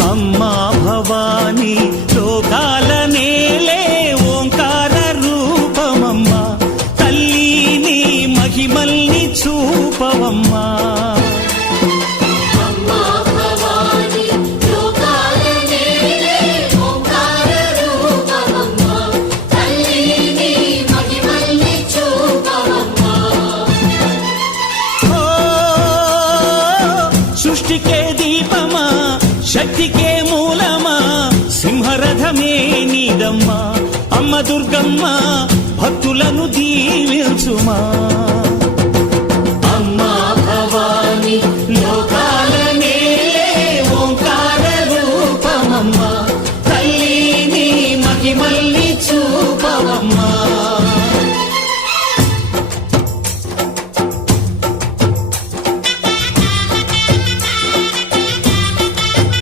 అమ్మా భవానీ లోకాల నేలే ఓంకార రూపమమ్మా, తల్లి నీ మహిమల్ని చూపవమ్మా. సృష్టికే దీపమా, శక్తికే మూలమా, సింహరథమే నీదమ్మా. అమ్మ దుర్గమ్మ భక్తులను దీవించుమా.